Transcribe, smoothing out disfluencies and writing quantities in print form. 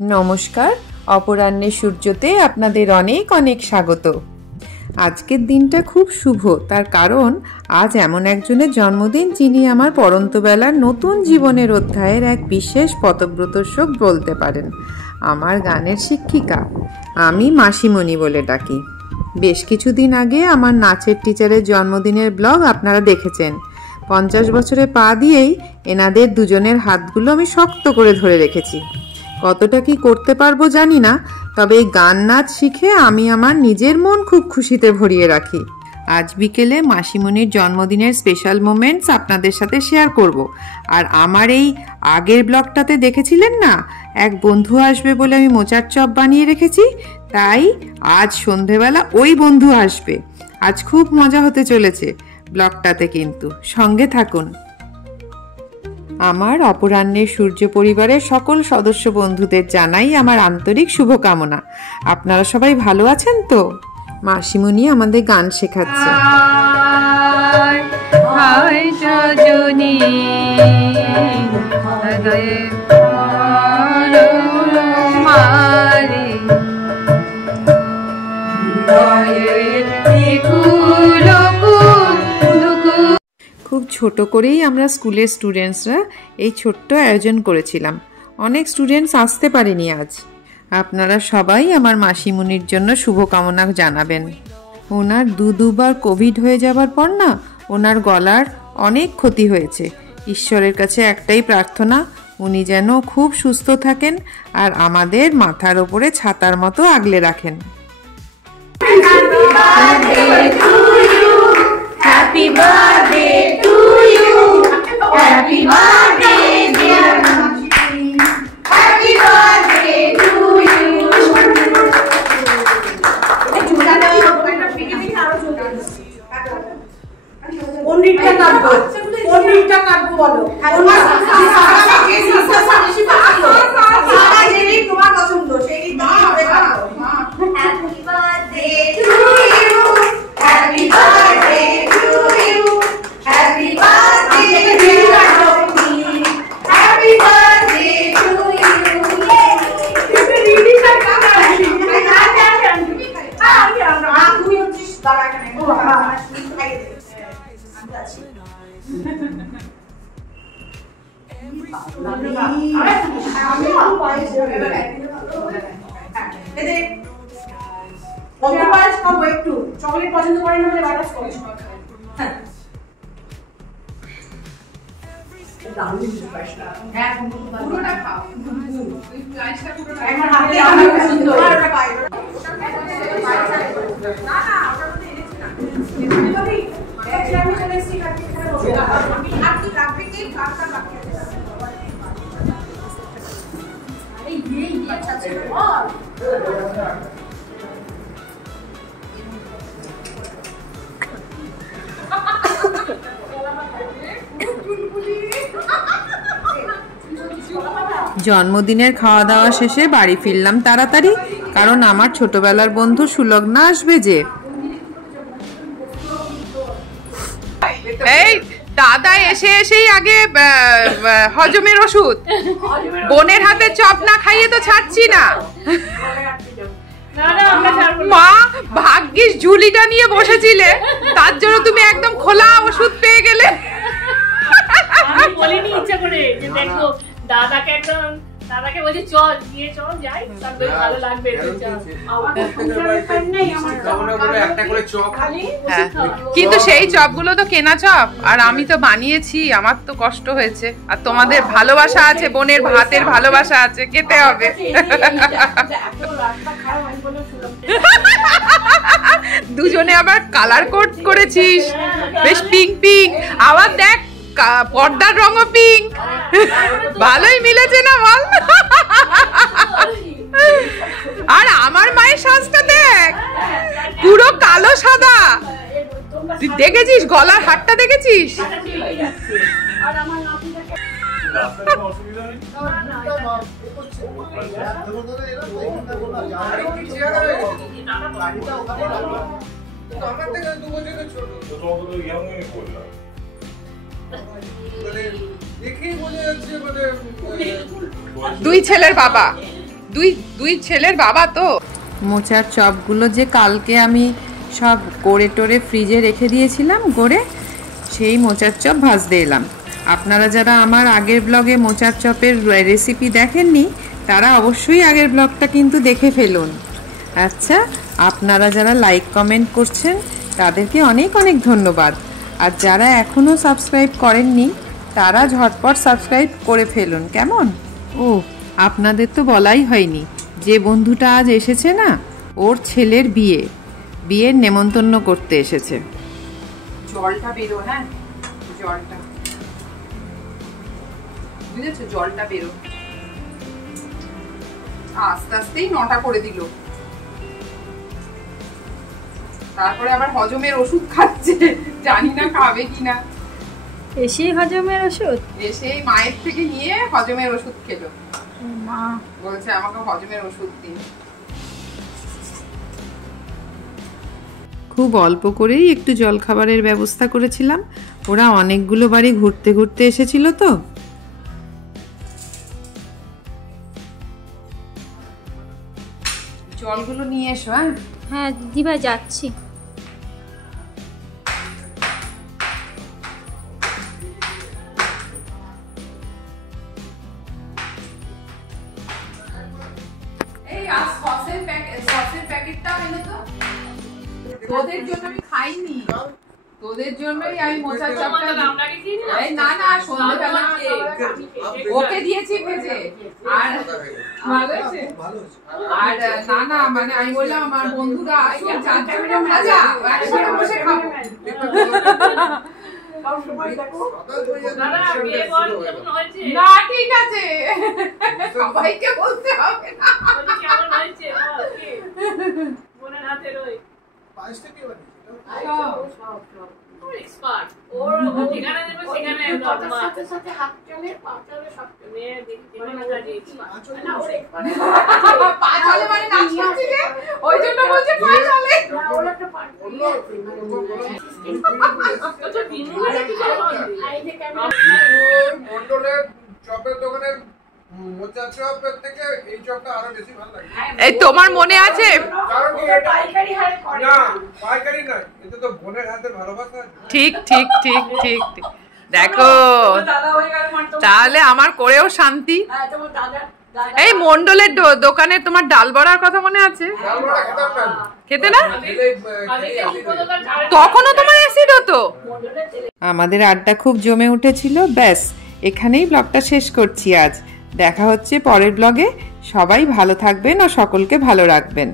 নমস্কার, অপরাহ্নের সূর্যতে আপনাদের অনেক অনেক স্বাগত। আজকের দিনটা খুব শুভ, তার কারণ আজ এমন একজনের জন্মদিন যিনি আমার পড়ন্তবেলার নতুন জীবনের অধ্যায়ের এক বিশেষ পথপ্রদর্শক বলতে পারেন। আমার গানের শিক্ষিকা, আমি মাসিমণি বলে ডাকি। বেশ কিছুদিন আগে আমার নাচের টিচারের জন্মদিনের ব্লগ আপনারা দেখেছেন। 50 বছরে পা দিয়েই এনাদের দুজনের হাতগুলো আমি শক্ত করে ধরে রেখেছি। কতটা কি করতে পারবো জানি না, তবে এই গান নাচ শিখে আমি আমার নিজের মন খুব খুশিতে ভরিয়ে রাখি। আজ বিকেলে মাসিমণির জন্মদিনের স্পেশাল মোমেন্টস আপনাদের সাথে শেয়ার করব। আর আমার এই আগের ব্লগটাতে দেখেছিলেন না, এক বন্ধু আসবে বলে আমি মোচার চপ বানিয়ে রেখেছি, তাই আজ সন্ধেবেলা ওই বন্ধু আসবে। আজ খুব মজা হতে চলেছে ব্লগটাতে, কিন্তু সঙ্গে থাকুন। আমার অপরাহ্নের সূর্য পরিবারের সকল সদস্য বন্ধুদের জানাই আমার আন্তরিক শুভকামনা। আপনারা সবাই ভালো আছেন তো? মাসিমণি আমাদের গান শেখাচ্ছে। খুব ছোট করেই আমরা স্কুলের স্টুডেন্টসরা এই ছোট্ট আয়োজন করেছিলাম। অনেক স্টুডেন্টস আসতে পারেনি আজ। আপনারা সবাই আমার মাসিমণির জন্য শুভকামনা জানাবেন। ওনার দুবার কোভিড হয়ে যাবার পর না, ওনার গলার অনেক ক্ষতি হয়েছে। ঈশ্বরের কাছে একটাই প্রার্থনা, উনি যেন খুব সুস্থ থাকেন আর আমাদের মাথার ওপরে ছাতার মতো আগলে রাখেন। Happy birthday to you. Happy birthday dear Masi. Happy birthday to you. পন্ডিতটা কাটবো, পন্ডিতটা কাটবো বলো। সারা জেনে তোমার পছন্দ সেই না হবে কাটবো। Happy birthday to you. Happy birthday to you. Happy birthday dear Masi. Happy birthday to you. It's a really sad তুমি হচ্ছিস দাঁড়া এখানে। চকলেট পছন্দ করেন না, বাটারস্কচ। পুরোটা খাও, আমার হাতে আমি পছন্দ ওটা পাই না, না ওটার মধ্যে এনেছি না আমি চলে এসেছি কাটতে আমি আর কি রাখবে কি কাটটা বাকি আছে। আরে এই আচ্ছা বল জন্মদিনের খাওয়া দাওয়া শেষে বাড়ি ফিরলাম তাড়াতাড়ি, কারণ আমার ছোটবেলার বন্ধু সুলগ্না আসবে যে। এই দাদা এসেই আগে হজমের ওষুধ, বোনের হাতে চপ না খাইয়ে তো ছাড়ছি না। মা ভাগ্যিস ঝুলিটা নিয়ে বসেছিলে, তার জন্য তুমি একদম খোলা ওষুধ পেয়ে গেলে। আমি বলিনি ইচ্ছা করে যে দেখো দাদাকে একদম, দাদাকে বলছি চল গিয়ে চল যাই, তাহলে ভালো লাগবে। কিন্তু সেই চপগুলো তো কেনা চপ, আর আমি তো বানিয়েছি, আমার তো কষ্ট হয়েছে। আর তোমাদের ভালোবাসা আছে, বোনের ভাতের ভালোবাসা আছে, খেতে হবে। দুজনে আবার কালার কোড করেছিস, বেশ পিঙ্ক পিঙ্ক। আবার দেখ পর্দার রঙও পিঙ্ক, ভালোই মিলেছে না বল? আর আমার মায়ের সাজটা দেখ, পুরো কালো সাদা। তুই দেখেছিস গলার হারটা দেখেছিস? দুই ছেলের বাবা। দুই ছেলের বাবা তো। মোচার চপগুলো যে কালকে আমি সব করে টোরে ফ্রিজে রেখে দিয়েছিলাম গড়ে, সেই মোচার চপ ভাজতে এলাম। আপনারা যারা আমার আগের ব্লগে মোচার চপের রেসিপি দেখেননি তারা অবশ্যই আগের ব্লগটা কিন্তু দেখে ফেলুন। আচ্ছা, আপনারা যারা লাইক কমেন্ট করছেন তাদেরকে অনেক অনেক ধন্যবাদ। আর যারা এখনও সাবস্ক্রাইব করেননি তারা ঝটপট সাবস্ক্রাইব করে ফেলুন, কেমন? ও, আপনাদের তো বলাই হয়নি, যে বন্ধুটা আজ এসেছে না, ওর ছেলের বিয়ের নেমন্তন্ন করতে এসেছে। জলটা বেরো, হ্যাঁ জলটা বুঝেছো, জলটা বেরো। আস্তে আস্তেই 9টা করে দিল, তারপরে আবার হজমের ওষুধ খাচ্ছে, জানি না খাবে কিনা। এসেই হজমের ওষুধ, এসেই মায়ের থেকে নিয়ে হজমের ওষুধ খেলো। মা বলছে আমাকে হজমের ওষুধ দিন। খুব অল্প করেই একটু জলখাবারের ব্যবস্থা করেছিলাম, ওরা অনেকগুলো বাড়ি ঘুরতে ঘুরতে এসেছিল তো। জলগুলো নিয়ে এসো। হ্যাঁ দিদিভাই যাচ্ছি। তোদের জন্য আমি খাইনি, তোদের জন্যই আমি মোচার চপটা না না সন্ধ্যাবেলা ওকে দিয়েছি ভেজে। আর ভালো হয়েছে, আর না না মানে আমি বললাম আমার বন্ধুরা একসাথে বসে খাবো। না ঠিক আছে, সবাইকে বলতে হবে না। এই তোমার মনে আছে? ঠিক ঠিক ঠিক ঠিক ঠিক, দেখো তাহলে আমার করেও শান্তি। এই মন্ডলের দোকানে তোমার ডাল বড়ার কথা মনে আছে? খেতে না? তখনও তোমার অ্যাসিড হতো। আমাদের আড্ডা খুব জমে উঠেছিল। ব্যাস, এখানেই ব্লগটা শেষ করছি আজ। দেখা হচ্ছে পরের ব্লগে। সবাই ভালো থাকবেন ও সকলকে ভালো রাখবেন।